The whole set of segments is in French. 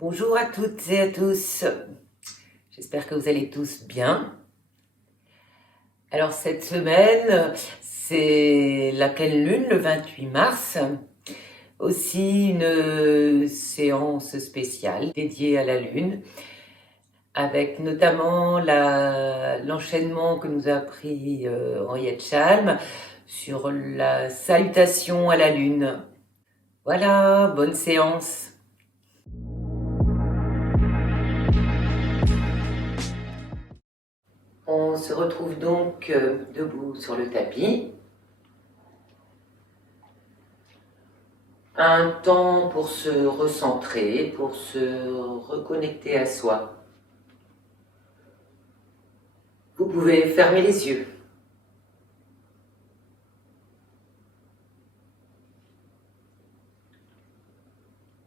Bonjour à toutes et à tous, j'espère que vous allez tous bien. Alors cette semaine, c'est la pleine lune, le 28 mars, aussi une séance spéciale dédiée à la lune, avec notamment l'enchaînement que nous a appris Henriette Chalm sur la salutation à la lune. Voilà, bonne séance. On se retrouve donc debout sur le tapis. Un temps pour se recentrer, pour se reconnecter à soi. Vous pouvez fermer les yeux.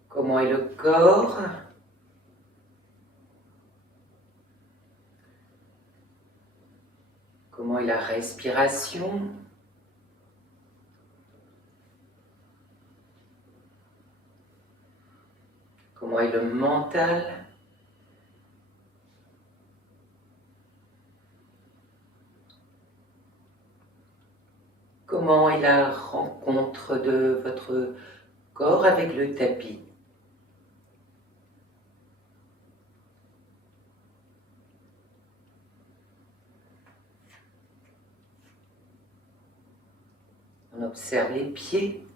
Comment est le corps? Comment est la respiration? Comment est le mental? Comment est la rencontre de votre corps avec le tapis? On observe les pieds.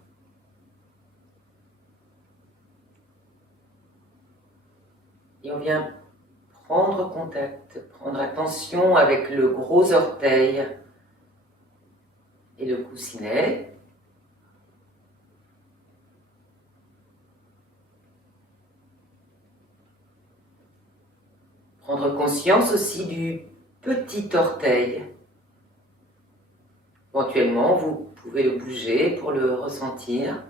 Et on vient prendre contact, prendre attention avec le gros orteil et le coussinet. Prendre conscience aussi du petit orteil. Éventuellement, vous pouvez le bouger pour le ressentir.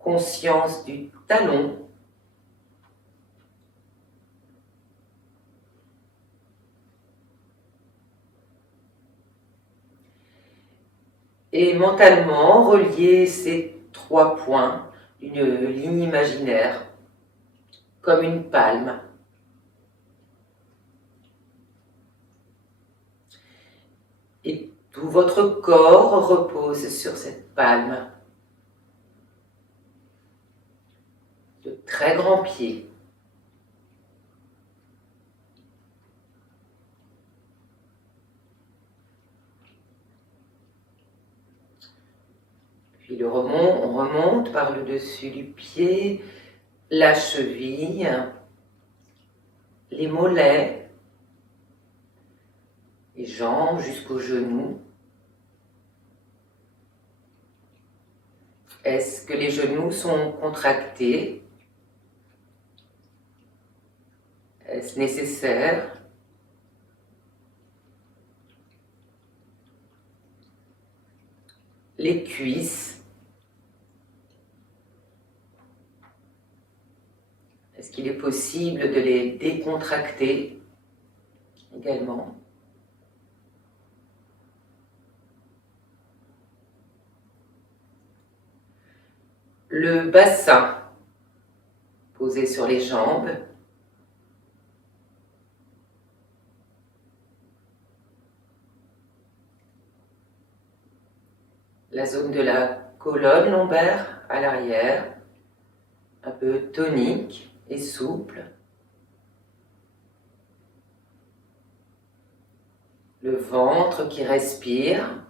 Conscience du talon. Et mentalement, relier ces 3 points d'une ligne imaginaire, comme une palme. Et tout votre corps repose sur cette palme. De très grands pieds. Puis on remonte par le dessus du pied, la cheville, les mollets, les jambes jusqu'aux genoux. Est-ce que les genoux sont contractés? Est-ce nécessaire? Les cuisses. Est-ce qu'il est possible de les décontracter également? Le bassin posé sur les jambes. La zone de la colonne lombaire à l'arrière, un peu tonique et souple. Le ventre qui respire.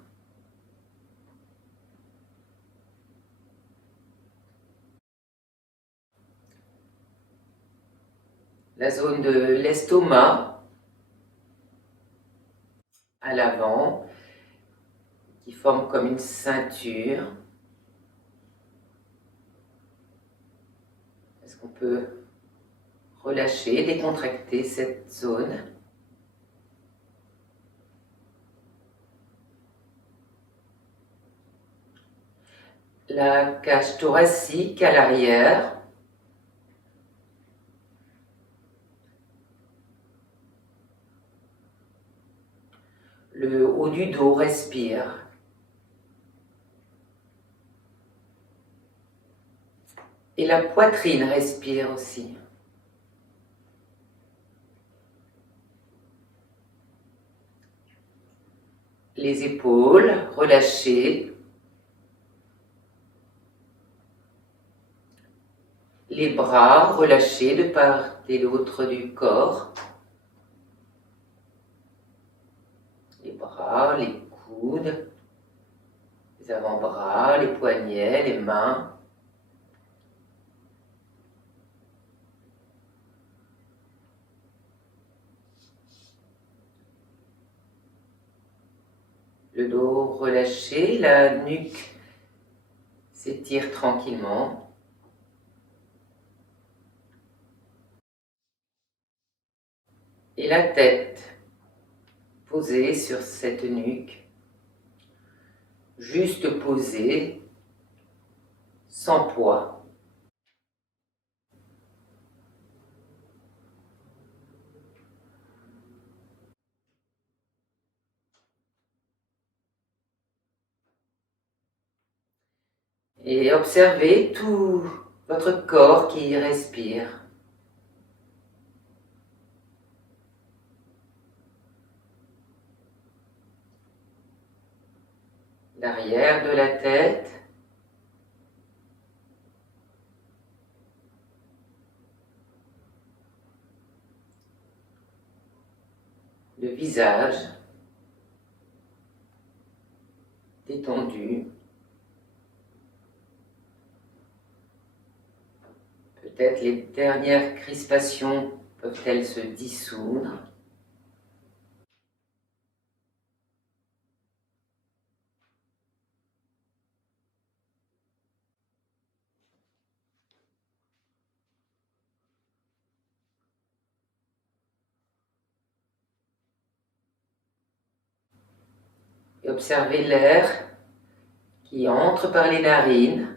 La zone de l'estomac à l'avant, qui forme comme une ceinture. Est-ce qu'on peut relâcher, décontracter cette zone? La cage thoracique à l'arrière. Le haut du dos respire. Et la poitrine respire aussi. Les épaules relâchées. Les bras relâchés de part et d'autre du corps. Les bras, les coudes, les avant-bras, les poignets, les mains. Le dos relâché, la nuque s'étire tranquillement. Et la tête posée sur cette nuque, juste posée, sans poids. Et observez tout votre corps qui respire. L'arrière de la tête. Le visage détendu. Peut-être les dernières crispations peuvent-elles se dissoudre. Et observez l'air qui entre par les narines,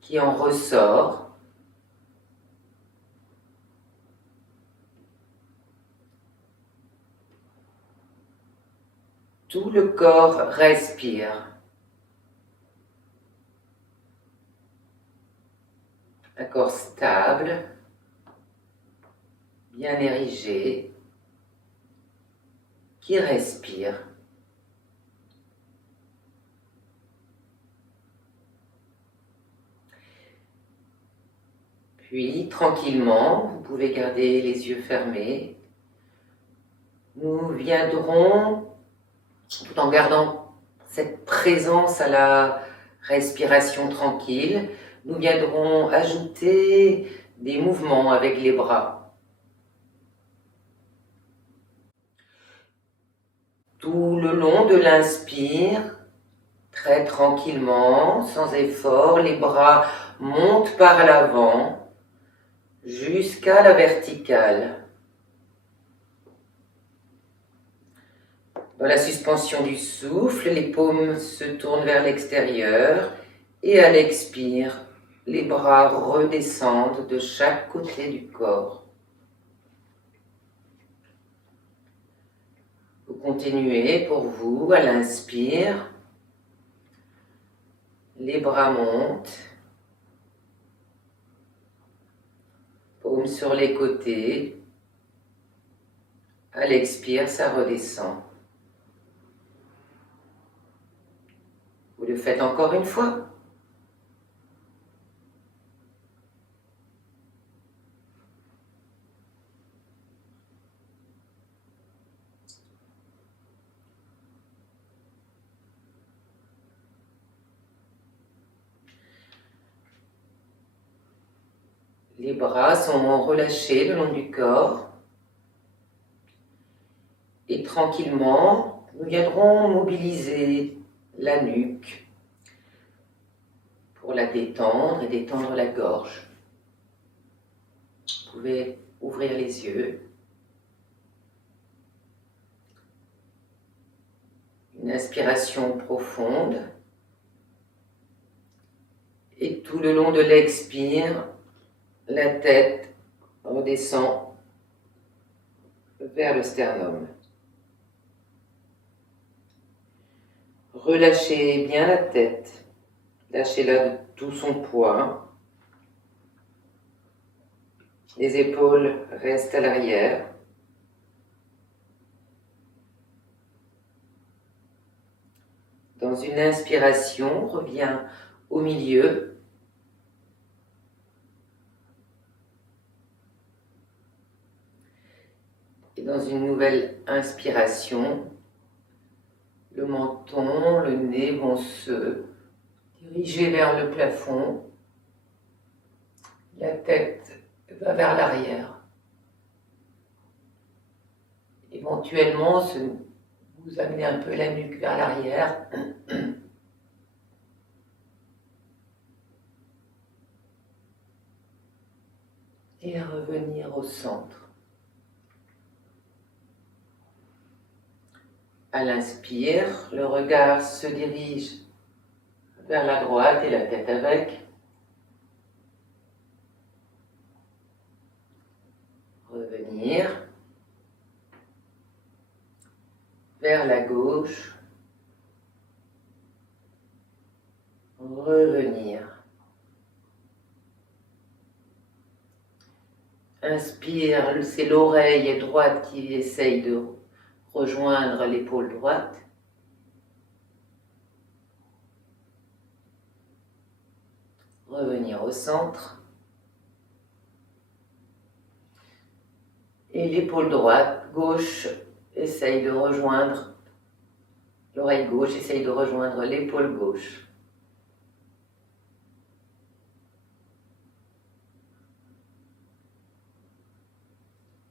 qui en ressort. Tout le corps respire. Un corps stable, bien érigé, qui respire. Puis, tranquillement, vous pouvez garder les yeux fermés. Nous viendrons, tout en gardant cette présence à la respiration tranquille, nous viendrons ajouter des mouvements avec les bras. Tout le long de l'inspire, très tranquillement, sans effort, les bras montent par l'avant jusqu'à la verticale. Dans la suspension du souffle, les paumes se tournent vers l'extérieur et à l'expire, les bras redescendent de chaque côté du corps. Vous continuez pour vous à l'inspire. Les bras montent. Paumes sur les côtés. À l'expire, ça redescend. Vous le faites encore une fois. Les bras sont relâchés le long du corps. Et tranquillement, nous viendrons mobiliser la nuque pour la détendre et détendre la gorge. Vous pouvez ouvrir les yeux. Une inspiration profonde. Et tout le long de l'expire, la tête redescend vers le sternum. Relâchez bien la tête. Lâchez-la de tout son poids. Les épaules restent à l'arrière. Dans une inspiration, reviens au milieu. Et dans une nouvelle inspiration, le menton, le nez vont se diriger vers le plafond. La tête va vers l'arrière. Éventuellement, vous amenez un peu la nuque vers l'arrière. Et revenir au centre. À l'inspire, le regard se dirige vers la droite et la tête avec. Revenir vers la gauche. Revenir. Inspire, c'est l'oreille droite qui essaye de rejoindre l'épaule droite. Revenir au centre. Et l'épaule droite, gauche, essaye de rejoindre, l'oreille gauche essaye de rejoindre l'épaule gauche.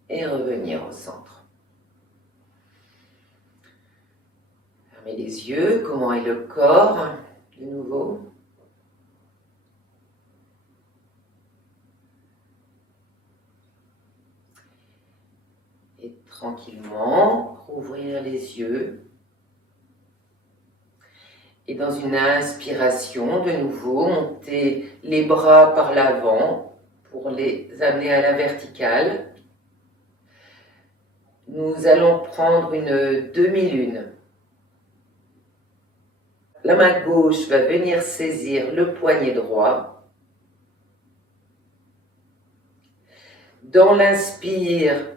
Et revenir au centre. Fermez les yeux, comment est le corps, de nouveau. Et tranquillement, rouvrir les yeux. Et dans une inspiration, de nouveau, monter les bras par l'avant pour les amener à la verticale. Nous allons prendre une demi-lune. La main gauche va venir saisir le poignet droit. Dans l'inspire,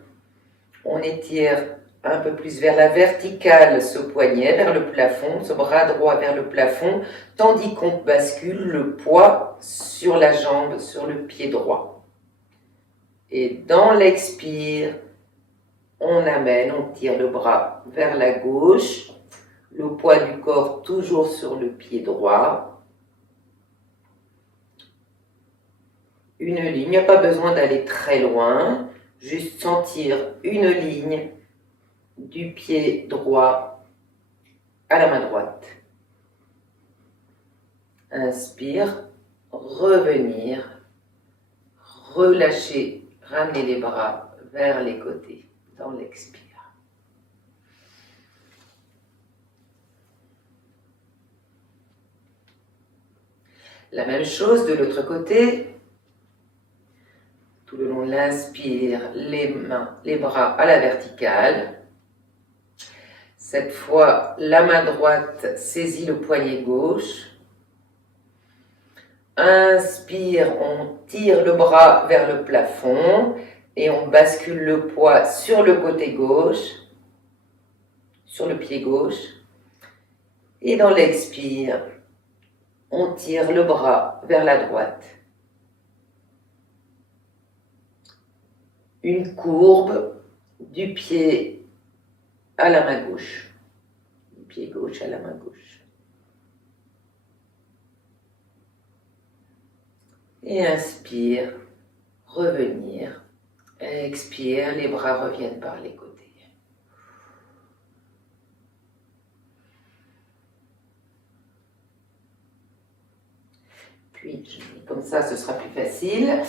on étire un peu plus vers la verticale ce poignet, vers le plafond, ce bras droit vers le plafond, tandis qu'on bascule le poids sur la jambe, sur le pied droit. Et dans l'expire, on tire le bras vers la gauche, le poids du corps toujours sur le pied droit. Une ligne, il n'y a pas besoin d'aller très loin, juste sentir une ligne du pied droit à la main droite. Inspire, revenir, relâcher, ramener les bras vers les côtés dans l'expire. La même chose de l'autre côté. Tout le long de l'inspire, les mains, les bras à la verticale. Cette fois, la main droite saisit le poignet gauche. Inspire, on tire le bras vers le plafond et on bascule le poids sur le côté gauche, sur le pied gauche. Et dans l'expire, on tire le bras vers la droite. Une courbe du pied à la main gauche. Du pied gauche à la main gauche. Et inspire, revenir. Expire, les bras reviennent par les côtés. Puis, je dis comme ça, ce sera plus facile.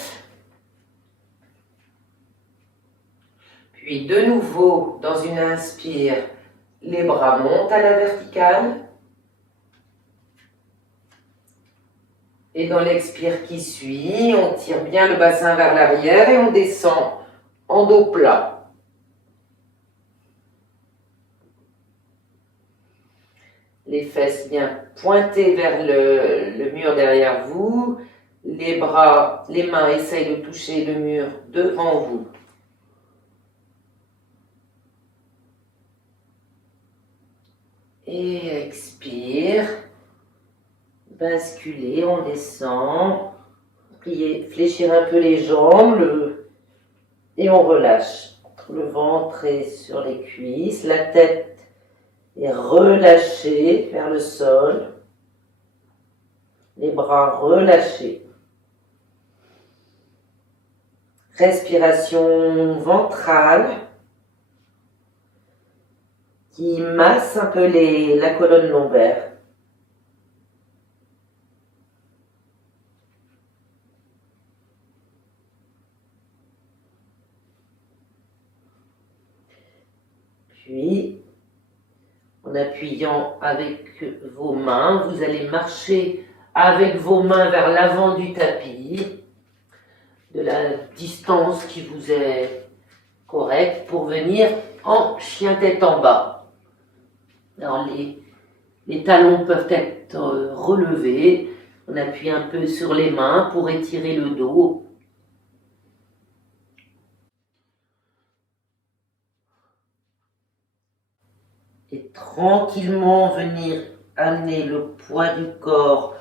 Puis, de nouveau, dans une inspire, les bras montent à la verticale. Et dans l'expire qui suit, on tire bien le bassin vers l'arrière et on descend en dos plat. les fesses bien pointées vers le mur derrière vous, les bras, les mains essayent de toucher le mur devant vous. Et expire, basculer, on descend, plier, fléchir un peu les jambes et on relâche. Le ventre est sur les cuisses, la tête est relâchée vers le sol, les bras relâchés. Respiration ventrale qui masse un peu la colonne lombaire. Puis, en appuyant avec vos mains, vous allez marcher avec vos mains vers l'avant du tapis, de la distance qui vous est correcte pour venir en chien tête en bas. Alors les talons peuvent être relevés, on appuie un peu sur les mains pour étirer le dos. Et tranquillement venir amener le poids du corps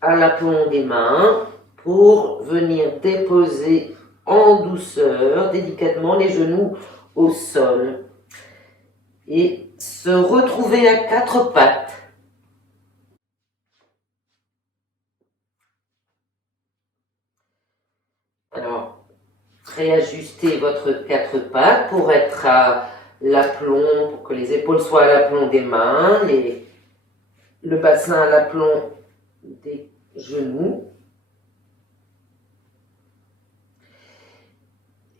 à l'aplomb des mains pour venir déposer en douceur, délicatement, les genoux au sol. Et se retrouver à quatre pattes. Alors, réajustez votre quatre pattes pour être à l'aplomb, pour que les épaules soient à l'aplomb des mains, le bassin à l'aplomb des genoux.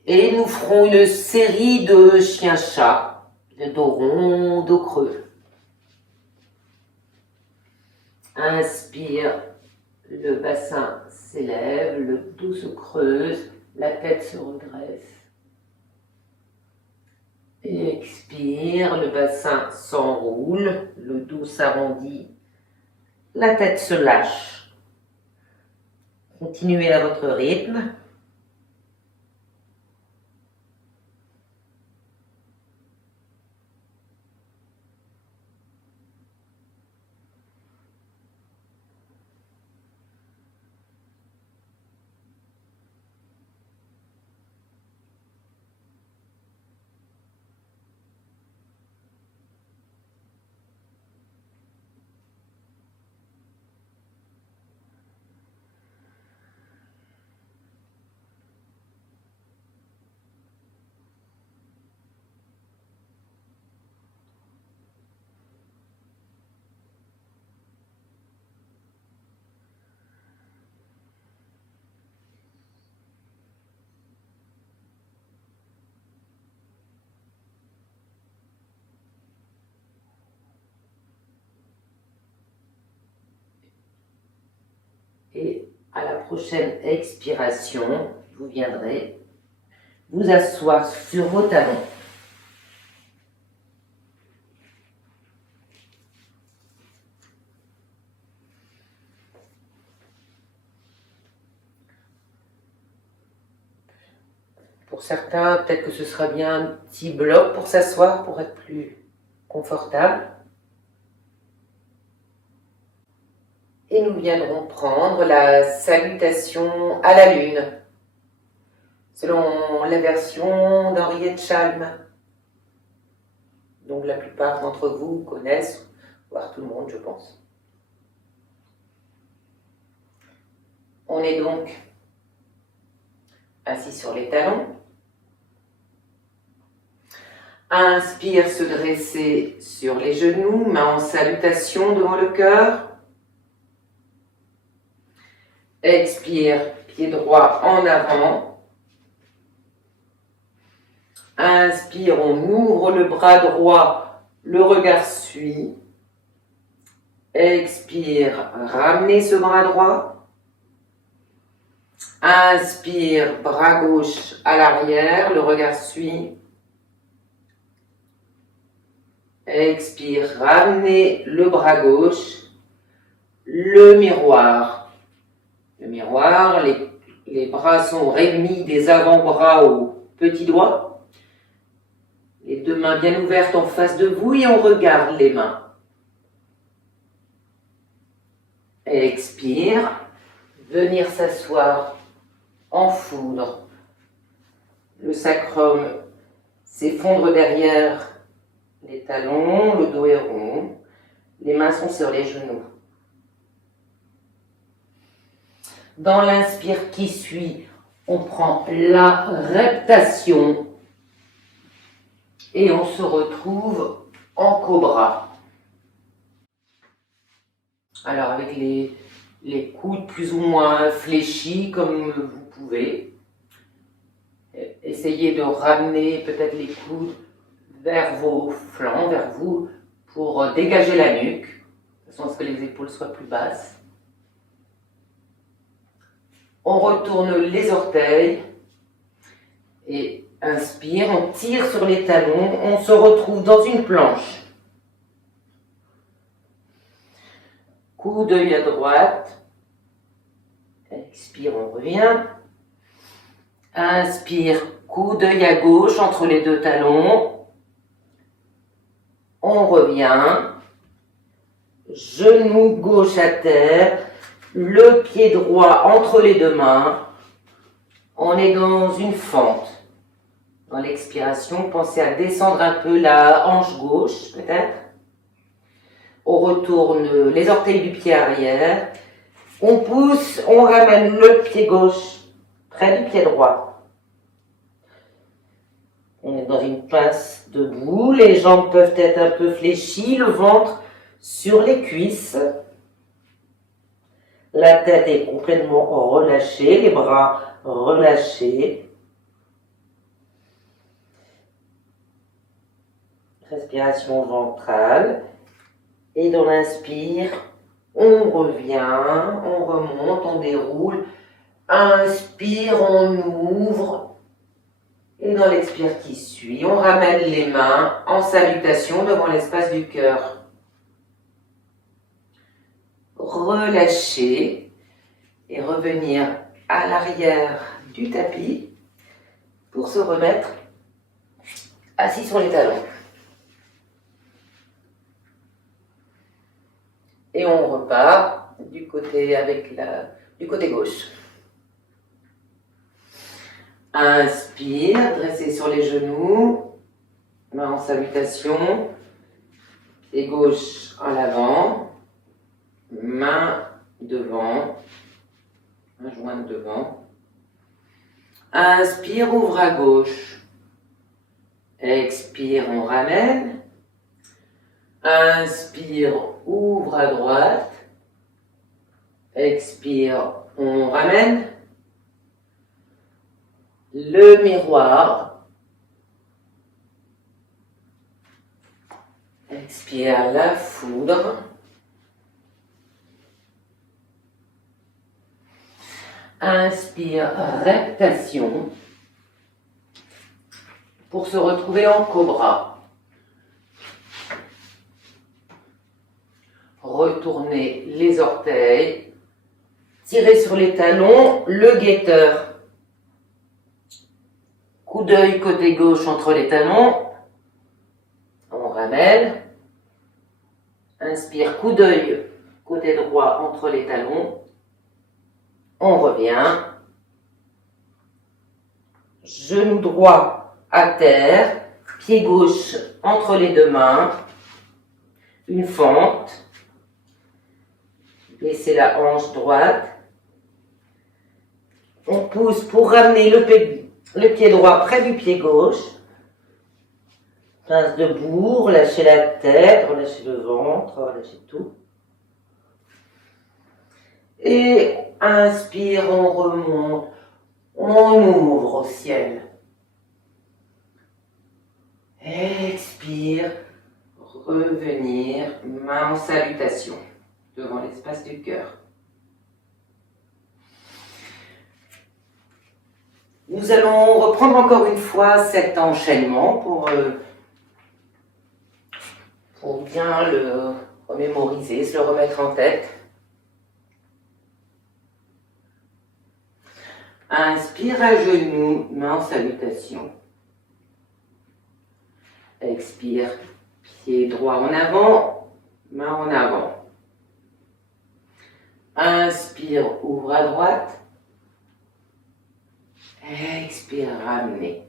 Et nous ferons une série de chien-chat, de dos rond, dos creux. Inspire, le bassin s'élève, le dos se creuse, la tête se redresse. Et expire, le bassin s'enroule, le dos s'arrondit, la tête se lâche. Continuez à votre rythme. Et à la prochaine expiration, vous viendrez vous asseoir sur vos talons. Pour certains, peut-être que ce sera bien un petit bloc pour s'asseoir, pour être plus confortable. Et nous viendrons prendre la salutation à la lune, selon la version d'Henriette Chalm. Donc la plupart d'entre vous connaissent, voire tout le monde, je pense. On est donc assis sur les talons. Inspire, se dresser sur les genoux, main en salutation devant le cœur. Expire, pied droit en avant. Inspire, on ouvre le bras droit, le regard suit. Expire, ramenez ce bras droit. Inspire, bras gauche à l'arrière, le regard suit. Expire, ramenez le bras gauche, le miroir. Le miroir, les bras sont réunis des avant-bras aux petits doigts. Les deux mains bien ouvertes en face de vous et on regarde les mains. Expire, venir s'asseoir en foudre. Le sacrum s'effondre derrière les talons, le dos est rond, les mains sont sur les genoux. Dans l'inspire qui suit, on prend la reptation et on se retrouve en cobra. Alors avec les coudes plus ou moins fléchis comme vous pouvez. Essayez de ramener peut-être les coudes vers vos flancs, vers vous, pour dégager la nuque, de façon à ce que les épaules soient plus basses. On retourne les orteils et inspire, on tire sur les talons, on se retrouve dans une planche. Coup d'œil à droite, expire, on revient. Inspire, coup d'œil à gauche entre les deux talons. On revient. Genou gauche à terre. Le pied droit entre les deux mains. On est dans une fente. Dans l'expiration, pensez à descendre un peu la hanche gauche, peut-être. On retourne les orteils du pied arrière. On pousse, on ramène le pied gauche près du pied droit. On est dans une pince debout, les jambes peuvent être un peu fléchies, le ventre sur les cuisses. La tête est complètement relâchée, les bras relâchés. Respiration ventrale. Et dans l'inspire, on revient, on remonte, on déroule. Inspire, on ouvre. Et dans l'expire qui suit, on ramène les mains en salutation devant l'espace du cœur. Relâchez et revenir à l'arrière du tapis pour se remettre assis sur les talons. Et on repart du côté gauche. Inspire, dressez sur les genoux, main en salutation, pied gauche en l'avant, main devant, main jointe devant. Inspire, ouvre à gauche. Expire, on ramène. Inspire, ouvre à droite. Expire, on ramène. Le miroir. Expire, la foudre. Inspire, reptation. Pour se retrouver en cobra. Retournez les orteils. Tirez sur les talons, le guetteur. Coup d'œil côté gauche entre les talons. On ramène. Inspire, coup d'œil côté droit entre les talons. On revient. Genou droit à terre. Pied gauche entre les deux mains. Une fente. Laissez la hanche droite. On pousse pour ramener le pied droit près du pied gauche. Pince debout, relâchez la tête, relâchez le ventre, relâchez tout. Et inspire, on remonte, on ouvre au ciel. Expire, revenir, main en salutation devant l'espace du cœur. Nous allons reprendre encore une fois cet enchaînement pour pour bien le remémoriser, se le remettre en tête. Inspire à genoux, main en salutation. Expire, pied droit en avant, main en avant. Inspire, ouvre à droite. Expire, ramenez.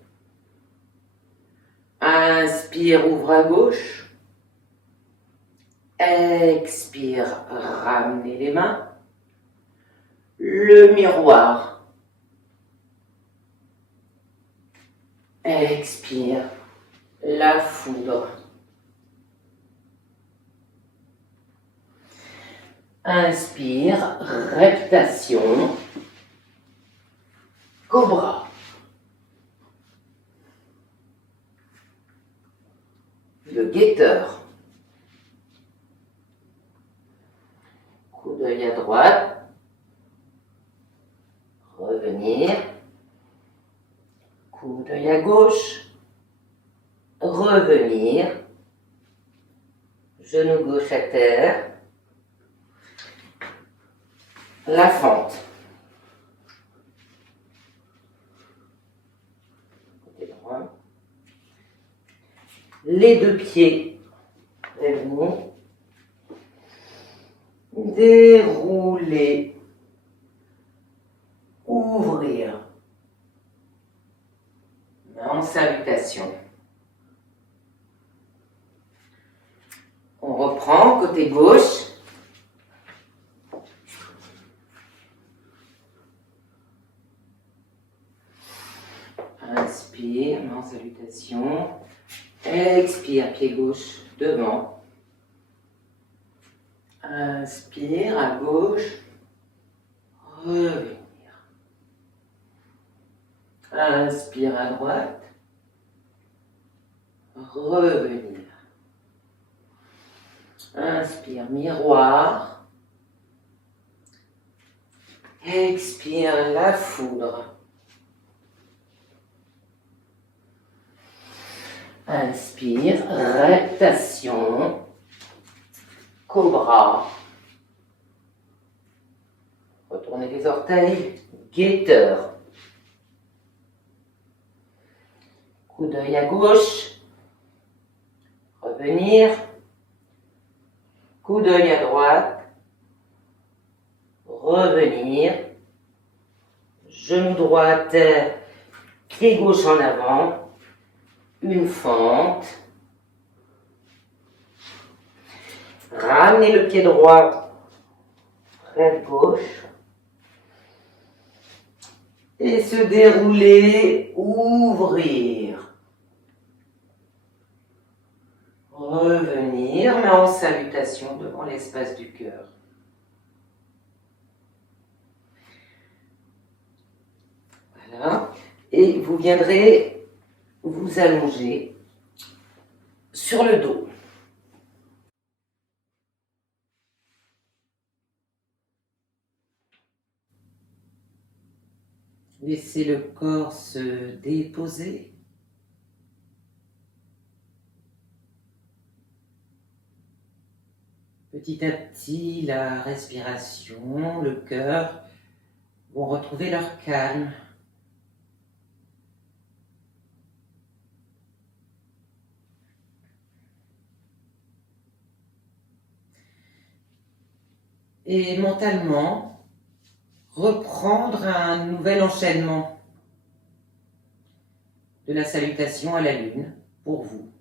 Inspire, ouvre à gauche. Expire, ramenez les mains. Le miroir. Expire, la foudre. Inspire, reptation. Cobra. Le guetteur. Coup d'œil à droite. Revenir. Coup d'œil à gauche. Revenir. Genou gauche à terre. La fente. Côté droit. Les deux pieds réunis. Dérouler. Ouvrir. Main en salutation. On reprend côté gauche. Inspire, main en salutation. Expire, pied gauche devant. Inspire à gauche. Revenir. Inspire à droite. Revenir. Inspire, miroir. Expire, la foudre. Inspire, reptation. Cobra. Retournez les orteils. Guetteur. Coup d'œil à gauche. Revenir. Coup d'œil à droite. Revenir. Genou droit à terre. Pied gauche en avant. Une fente. Ramenez le pied droit près de gauche. Et se dérouler, ouvrir. Revenir, mais en salutation devant l'espace du cœur. Voilà. Et vous viendrez vous allonger sur le dos. Laissez le corps se déposer. Petit à petit, la respiration, le cœur vont retrouver leur calme. Et mentalement, reprendre un nouvel enchaînement de la salutation à la lune pour vous.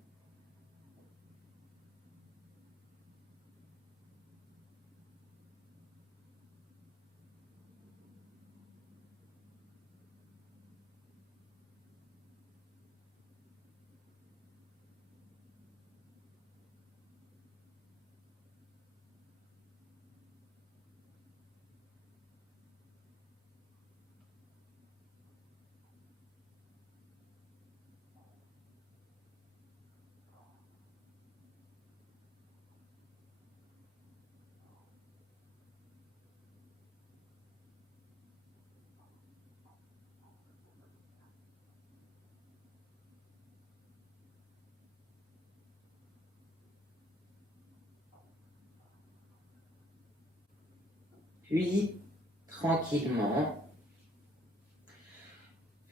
Puis, tranquillement,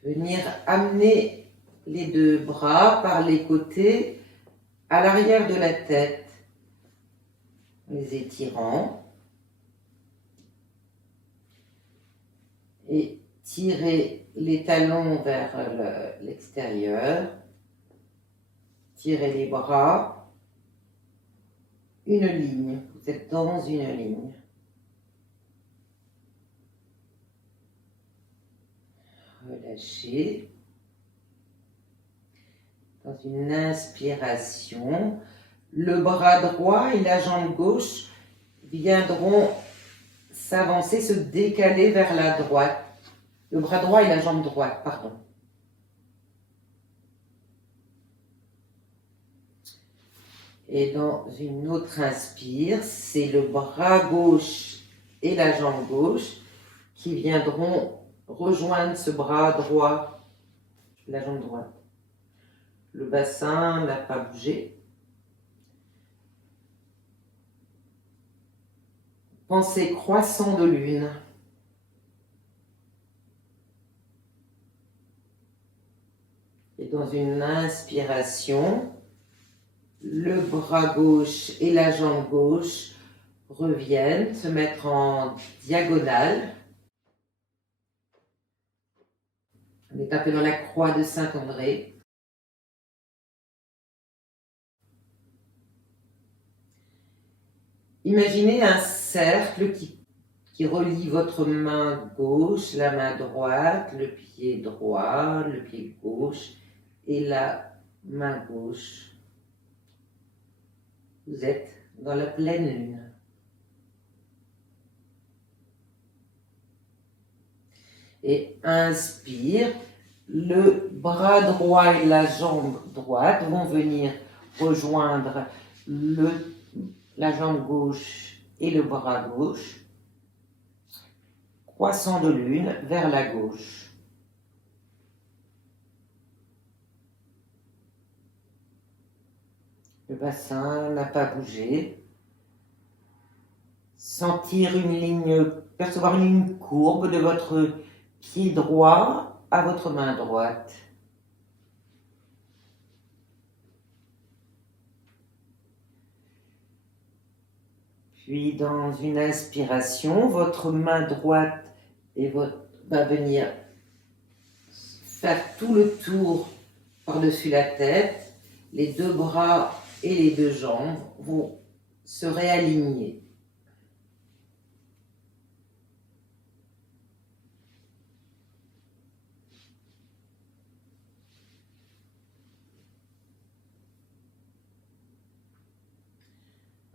venir amener les deux bras par les côtés à l'arrière de la tête, les étirant. Et tirer les talons vers l'extérieur. Tirez les bras. Une ligne. Vous êtes dans une ligne. Relâchez. Dans une inspiration, le bras droit et la jambe gauche viendront s'avancer, se décaler vers la droite. Le bras droit et la jambe droite, pardon. Et dans une autre inspire, c'est le bras gauche et la jambe gauche qui viendront rejoindre ce bras droit, la jambe droite. Le bassin n'a pas bougé. Pensez croissant de lune. Et dans une inspiration, le bras gauche et la jambe gauche reviennent se mettre en diagonale. On est un peu dans la croix de Saint-André. Imaginez un cercle qui relie votre main gauche, la main droite, le pied droit, le pied gauche et la main gauche. Vous êtes dans la pleine lune. Et inspire, le bras droit et la jambe droite vont venir rejoindre la jambe gauche et le bras gauche, croissant de lune vers la gauche. Le bassin n'a pas bougé. Sentir une ligne, percevoir une ligne courbe de votre pied droit à votre main droite. Puis dans une inspiration, votre main droite va venir faire tout le tour par-dessus la tête. Les deux bras et les deux jambes vont se réaligner.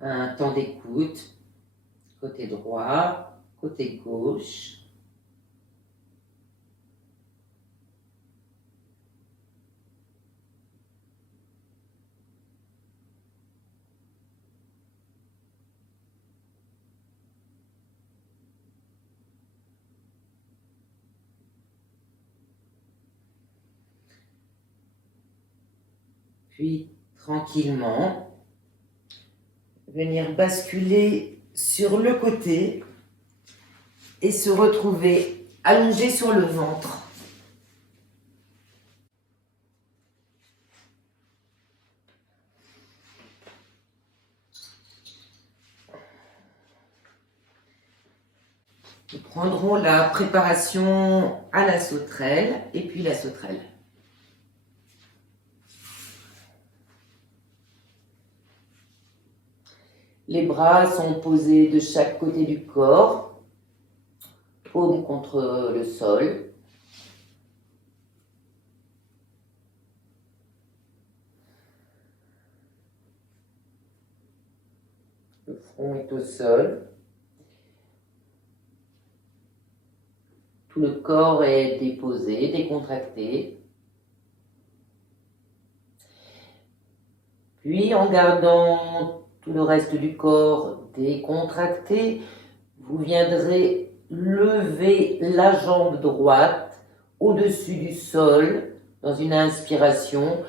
Un temps d'écoute, côté droit, côté gauche. Puis, tranquillement, venir basculer sur le côté et se retrouver allongé sur le ventre. Nous prendrons la préparation à la sauterelle et puis la sauterelle. Les bras sont posés de chaque côté du corps, paume contre le sol. Le front est au sol. Tout le corps est déposé, décontracté. Puis, en gardant tout le reste du corps décontracté, vous viendrez lever la jambe droite au-dessus du sol dans une inspiration.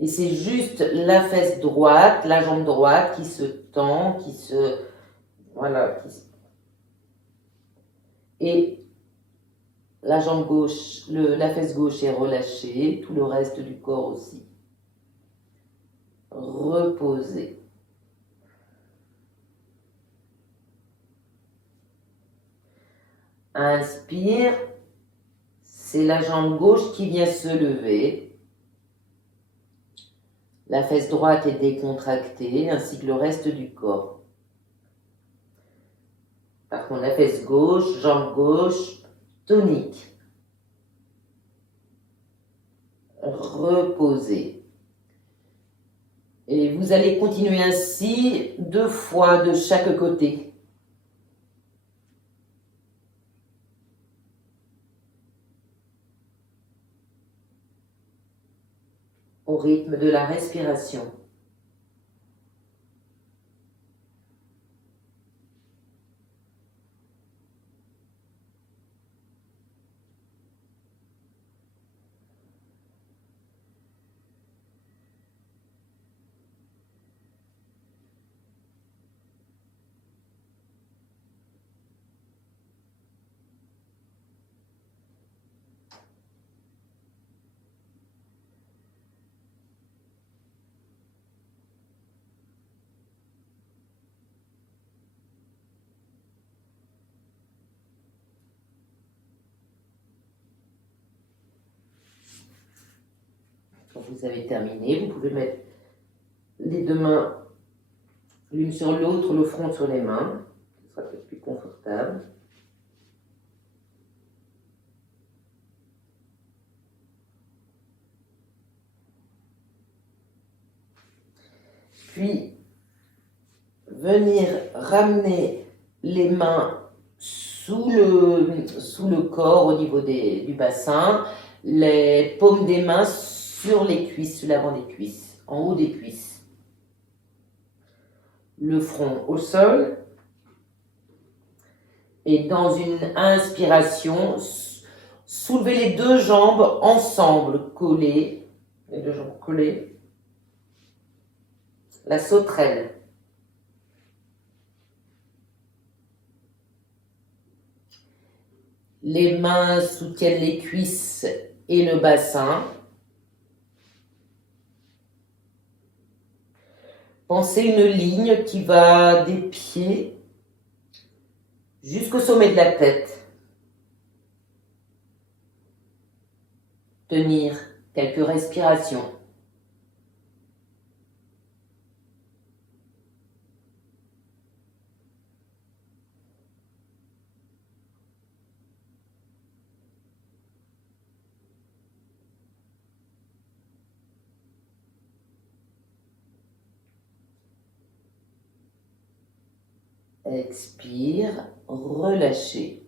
Et c'est juste la fesse droite, la jambe droite qui se tend, Et la jambe gauche, la fesse gauche est relâchée, tout le reste du corps aussi. Reposez. Inspire, c'est la jambe gauche qui vient se lever. La fesse droite est décontractée, ainsi que le reste du corps. Par contre, la fesse gauche, jambe gauche, tonique. Reposez. Et vous allez continuer ainsi 2 fois de chaque côté. Au rythme de la respiration. Quand vous avez terminé, vous pouvez mettre les 2 mains l'une sur l'autre, le front sur les mains. Ce sera peut-être plus confortable. Puis, venir ramener les mains sous le corps au niveau du bassin, les paumes des mains sur les cuisses, sur l'avant des cuisses, en haut des cuisses. Le front au sol. Et dans une inspiration, soulevez les 2 jambes ensemble, collées. Les 2 jambes collées. La sauterelle. Les mains soutiennent les cuisses et le bassin. Pensez une ligne qui va des pieds jusqu'au sommet de la tête. Tenir quelques respirations. Expire, relâchez.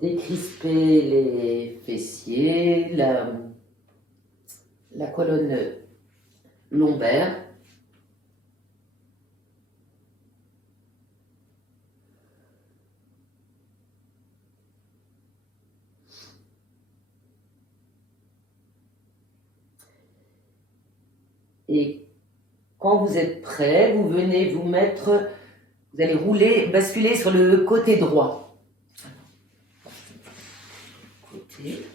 Décrispez les fessiers, la colonne lombaire. Et quand vous êtes prêt, vous venez vous mettre, vous allez rouler, basculer sur le côté droit. Côté.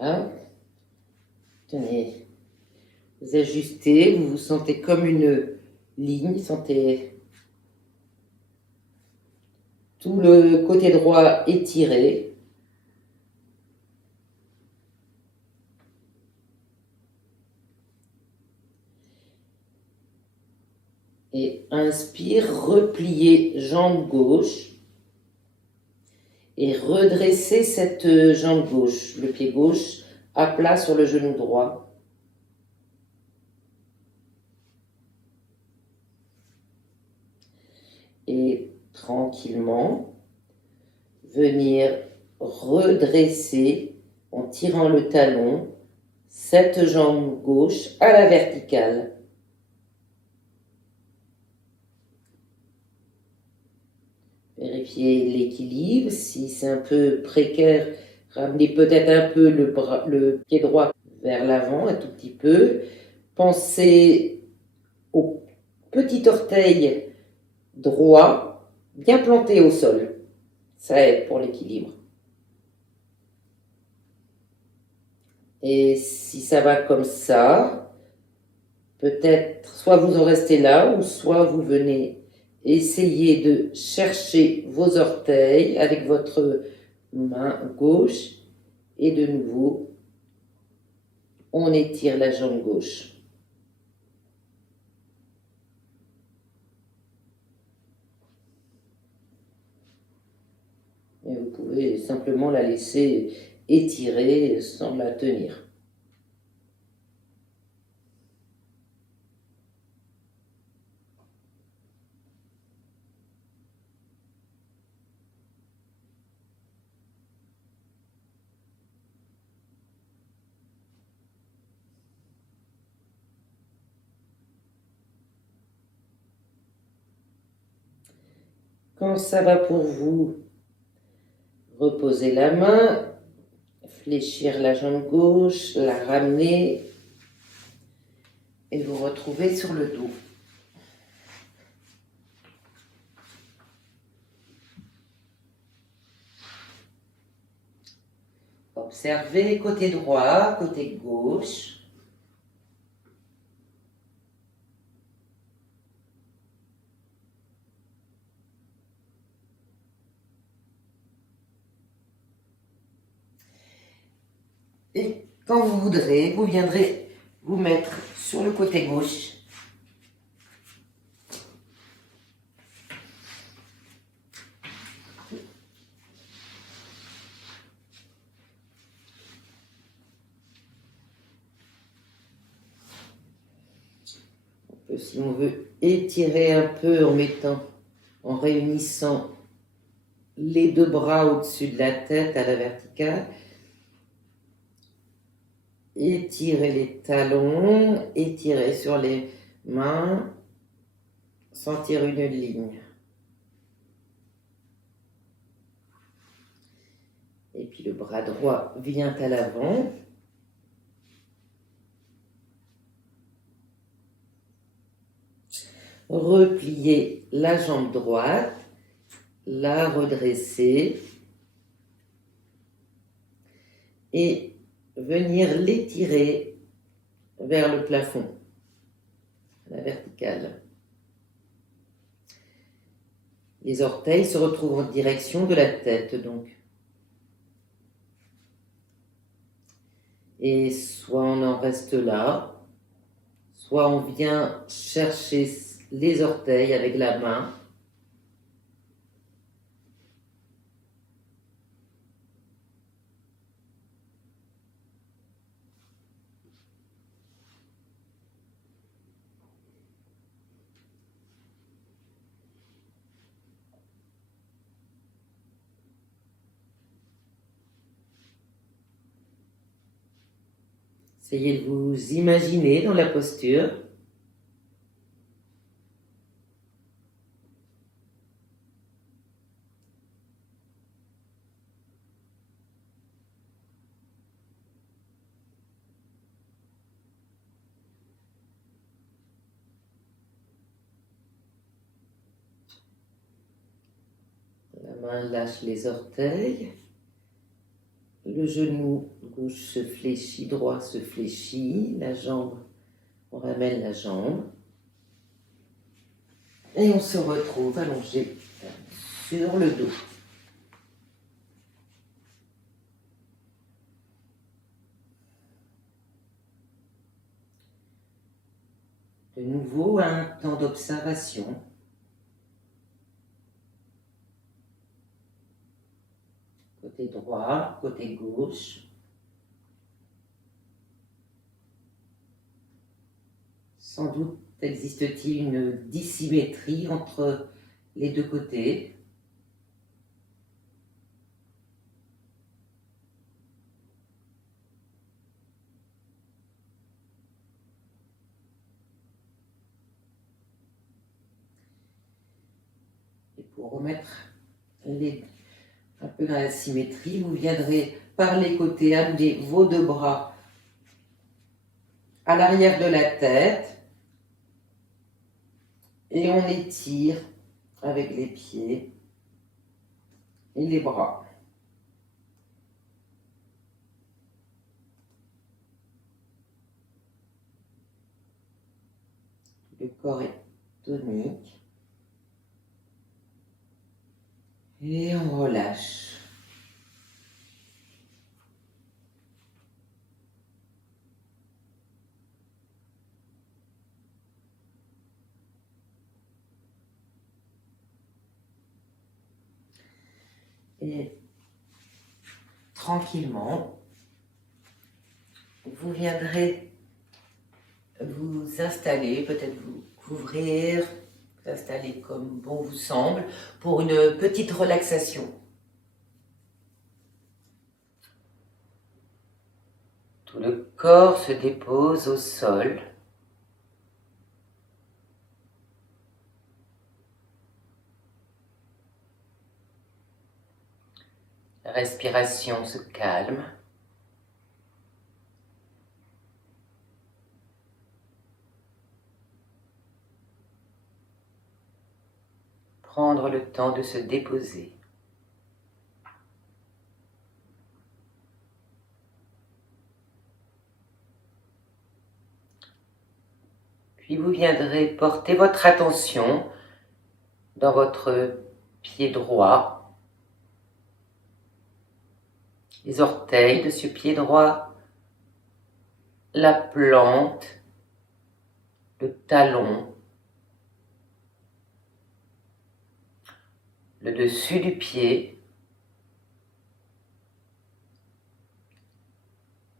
Voilà. Tenez, vous ajustez, vous vous sentez comme une ligne, sentez tout le côté droit étiré. Et inspire, repliez jambe gauche et redressez cette jambe gauche, le pied gauche à plat sur le genou droit. Et tranquillement, venir redresser en tirant le talon, cette jambe gauche à la verticale. Vérifiez l'équilibre, si c'est un peu précaire, ramenez peut-être un peu le pied droit vers l'avant, un tout petit peu. Pensez au petit orteil droit bien planté au sol. Ça aide pour l'équilibre. Et si ça va comme ça, peut-être soit vous en restez là, ou soit vous venez essayer de chercher vos orteils avec votre main gauche. Et de nouveau, on étire la jambe gauche. Et vous pouvez simplement la laisser étirer sans la tenir. Quand ça va pour vous, reposez la main, fléchir la jambe gauche, la ramener et vous retrouvez sur le dos. Observez côté droit, côté gauche. Et quand vous voudrez, vous viendrez vous mettre sur le côté gauche. Si on veut étirer un peu en réunissant les deux bras au-dessus de la tête à la verticale, étirer les talons, étirer sur les mains, sentir une ligne. Et puis le bras droit vient à l'avant. Replier la jambe droite, la redresser et venir l'étirer vers le plafond, à la verticale. Les orteils se retrouvent en direction de la tête, donc. Et soit on en reste là, soit on vient chercher les orteils avec la main. Essayez de vous imaginer dans la posture. La main lâche les orteils. Le genou gauche se fléchit, droit se fléchit. La jambe, on ramène la jambe. Et on se retrouve allongé sur le dos. De nouveau, un temps d'observation. Côté droit, côté gauche. Sans doute existe-t-il une dissymétrie entre les deux côtés. pour remettre un peu dans la symétrie. Vous viendrez par les côtés amener vos deux bras à l'arrière de la tête et on étire avec les pieds et les bras. Le corps est tonique et on relâche. Et tranquillement, vous viendrez vous installer, peut-être vous couvrir, vous installer comme bon vous semble, pour une petite relaxation. Tout le corps se dépose au sol. La respiration se calme. Prendre le temps de se déposer. Puis vous viendrez porter votre attention dans votre pied droit, les orteils de ce pied droit, la plante, le talon, le dessus du pied,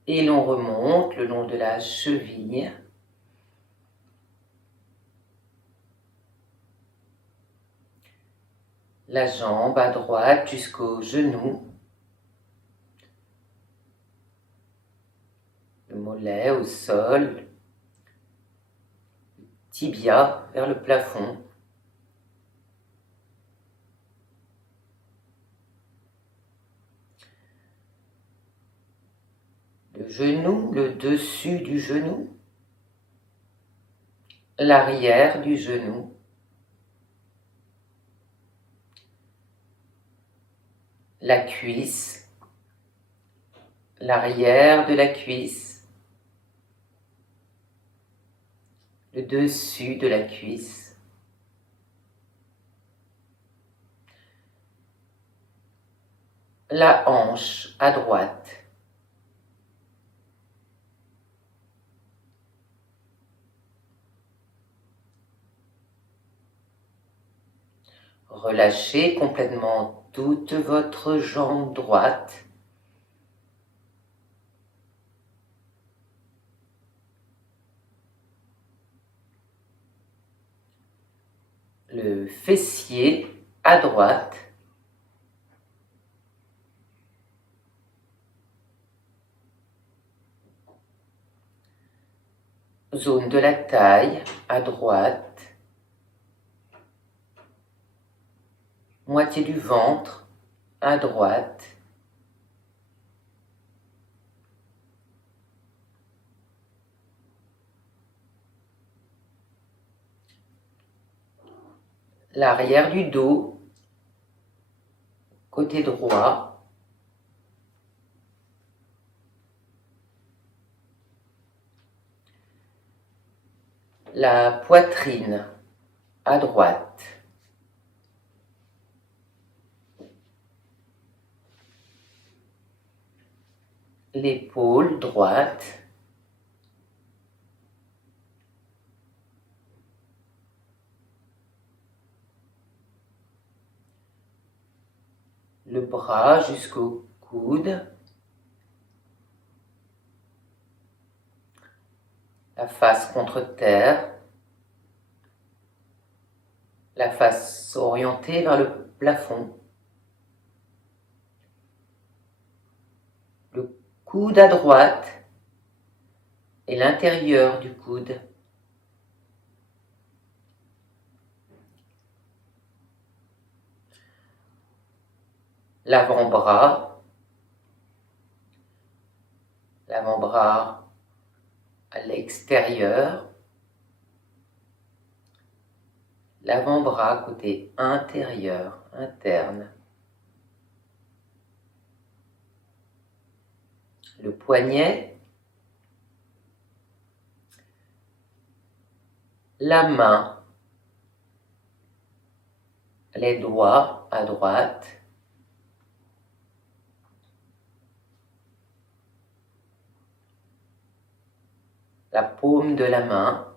et l'on remonte le long de la cheville, la jambe à droite jusqu'au genou, le mollet au sol, tibia vers le plafond. Le genou, le dessus du genou, l'arrière du genou, la cuisse, l'arrière de la cuisse, le dessus de la cuisse, la hanche à droite, relâchez complètement toute votre jambe droite. Le fessier à droite. Zone de la taille à droite. Moitié du ventre à droite. L'arrière du dos, côté droit. La poitrine à droite. L'épaule droite. Le bras jusqu'au coude. La face contre terre. La face orientée vers le plafond. Le coude à droite et l'intérieur du coude. l'avant-bras à l'extérieur, l'avant-bras côté intérieur, interne, le poignet, la main, les doigts à droite, la paume de la main,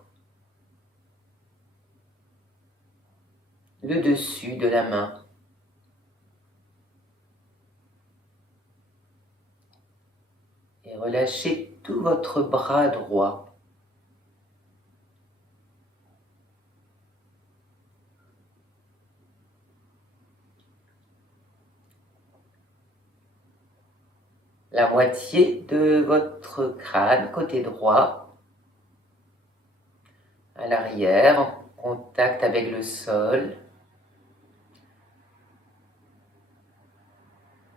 le dessus de la main. Et relâchez tout votre bras droit. La moitié de votre crâne, côté droit, à l'arrière, en contact avec le sol.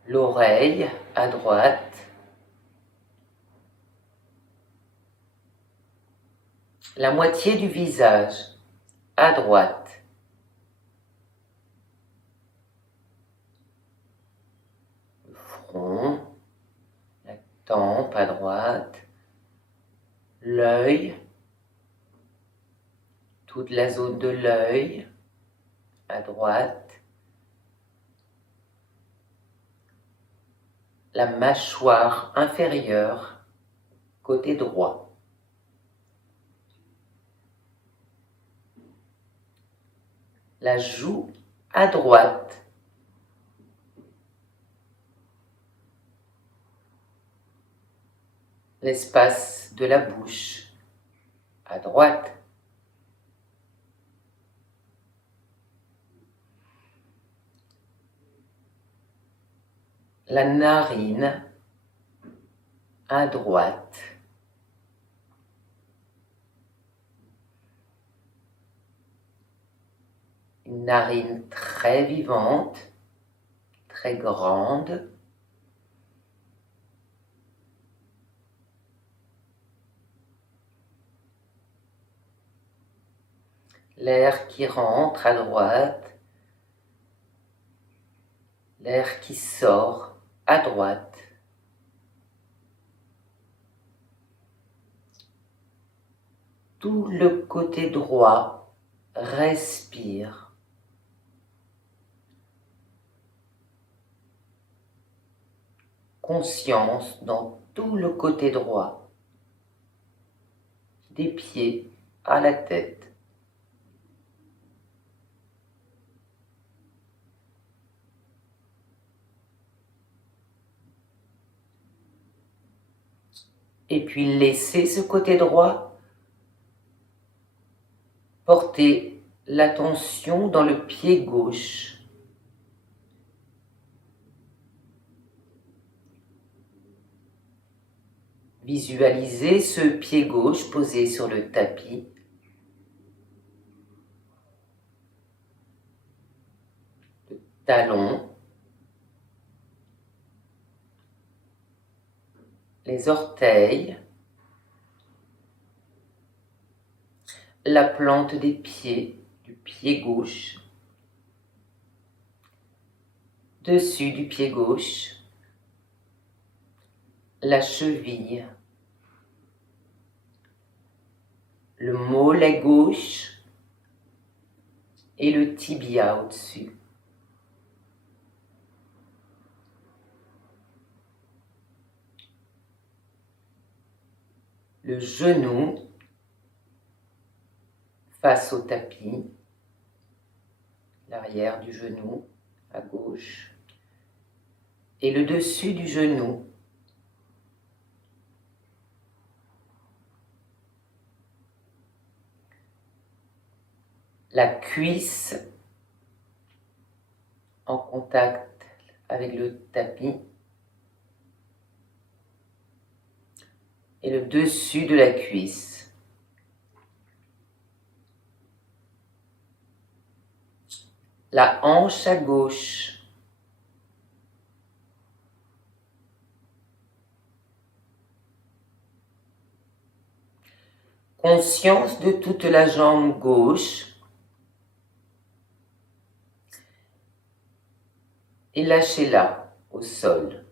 L'oreille à droite. La moitié du visage à droite. Le front, la tempe à droite, l'œil, toute la zone de l'œil à droite, la mâchoire inférieure côté droit. La joue à droite. L'espace de la bouche à droite. La narine à droite. Une narine très vivante, très grande. L'air qui rentre à droite, l'air qui sort à droite. Tout le côté droit respire. Conscience dans tout le côté droit, des pieds à la tête. Et puis laissez ce côté droit porter l'attention dans le pied gauche. Visualisez ce pied gauche posé sur le tapis. Le talon. Les orteils. La plante des pieds, du pied gauche. Dessus du pied gauche. La cheville. Le mollet gauche et le tibia au-dessus. Le genou face au tapis, l'arrière du genou à gauche et le dessus du genou. La cuisse en contact avec le tapis et le dessus de la cuisse. La hanche à gauche Conscience de toute la jambe gauche et lâchez-la au sol.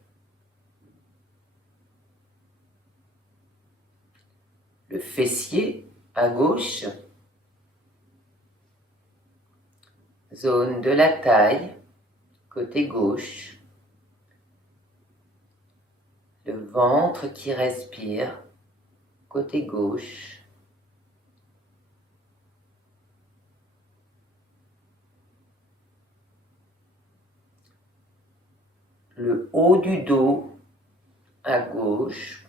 Le fessier à gauche, zone de la taille, côté gauche, le ventre qui respire, côté gauche, le haut du dos à gauche,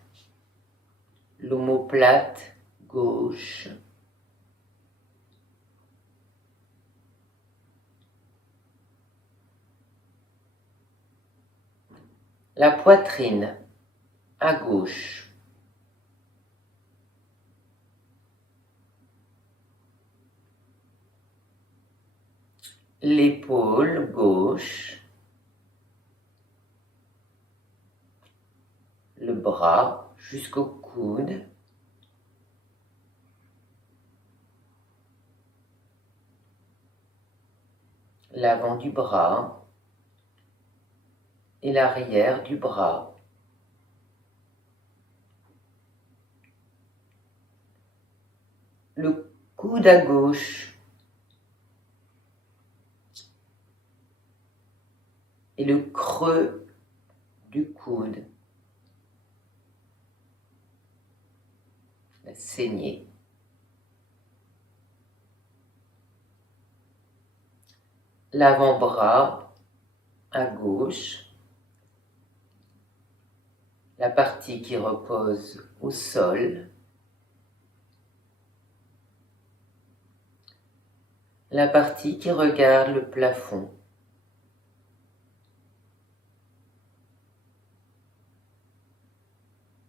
l'omoplate gauche, la poitrine à gauche, l'épaule gauche, le bras jusqu'au coude, l'avant du bras et l'arrière du bras. Le coude à gauche et le creux du coude, la saignée. L'avant-bras à gauche, la partie qui repose au sol, la partie qui regarde le plafond,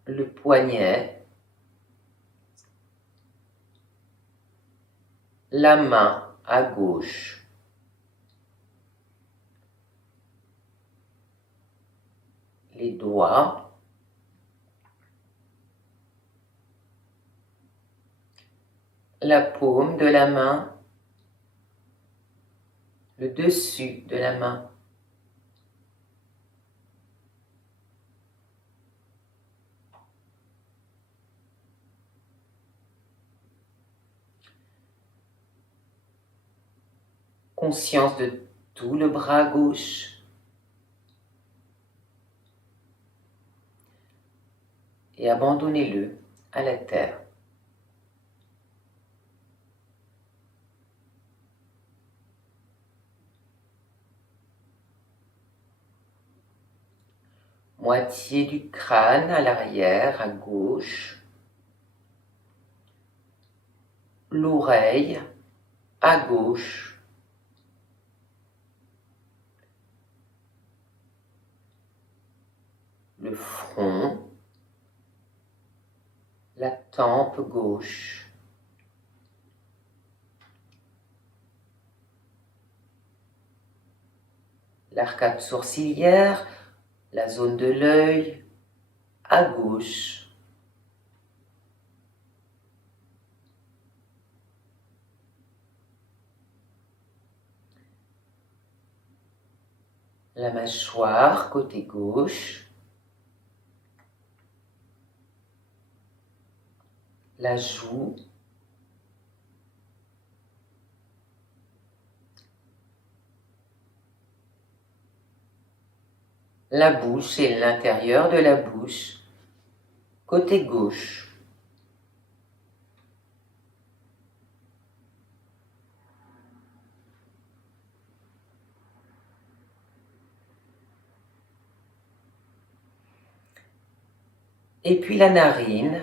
le poignet, la main à gauche, les doigts, la paume de la main, le dessus de la main, conscience de tout le bras gauche, et abandonnez-le à la terre. Moitié du crâne à l'arrière, à gauche, l'oreille à gauche, le front, la tempe gauche, l'arcade sourcilière, la zone de l'œil à gauche, la mâchoire côté gauche, la joue, la bouche et l'intérieur de la bouche côté gauche. Et puis la narine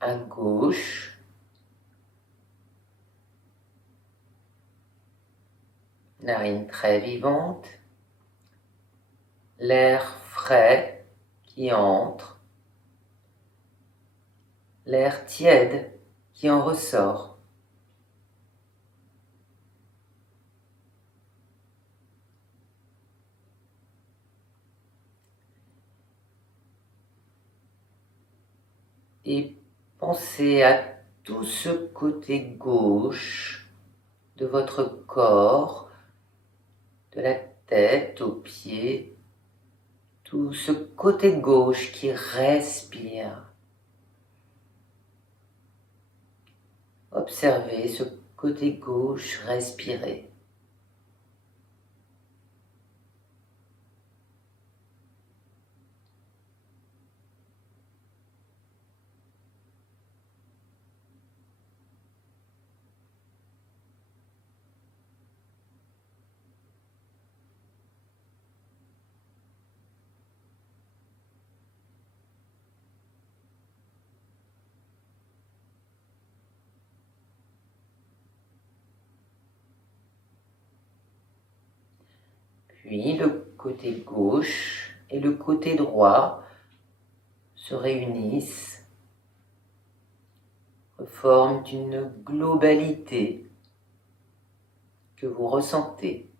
à gauche, narine très vivante, l'air frais qui entre, l'air tiède qui en ressort. Et Pensez à tout ce côté gauche de votre corps, de la tête aux pieds, tout ce côté gauche qui respire. Observez ce côté gauche respirer. Puis le côté gauche et le côté droit se réunissent, forment une globalité que vous ressentez.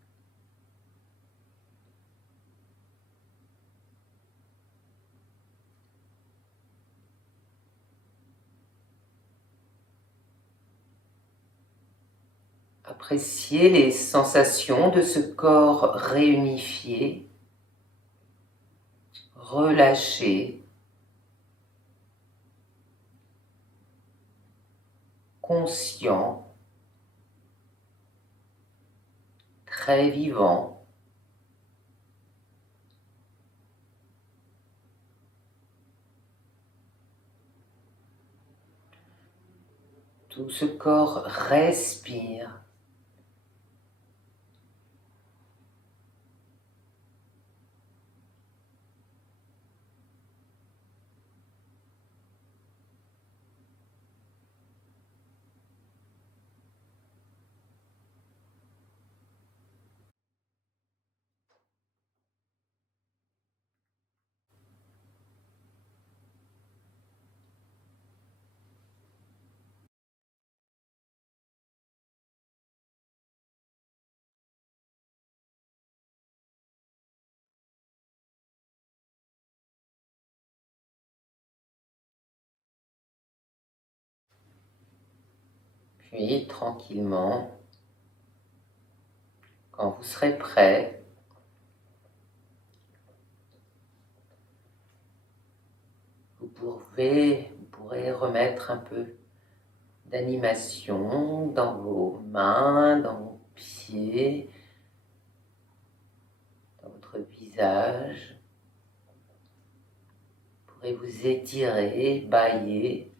Appréciez les sensations de ce corps réunifié, relâché, conscient, très vivant. Tout ce corps respire. Puis tranquillement, quand vous serez prêt, vous pourrez remettre un peu d'animation dans vos mains, dans vos pieds, dans votre visage. Vous pourrez vous étirer, bâiller.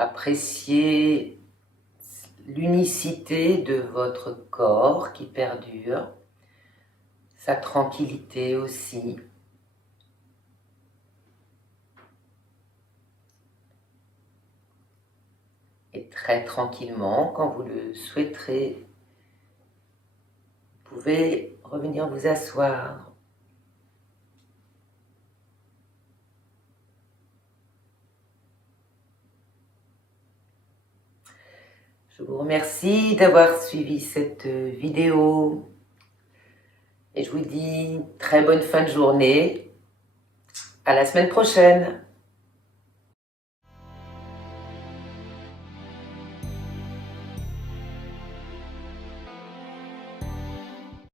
Appréciez l'unicité de votre corps qui perdure, sa tranquillité aussi. Et très tranquillement, quand vous le souhaiterez, vous pouvez revenir vous asseoir. Je vous remercie d'avoir suivi cette vidéo et je vous dis très bonne fin de journée. À la semaine prochaine.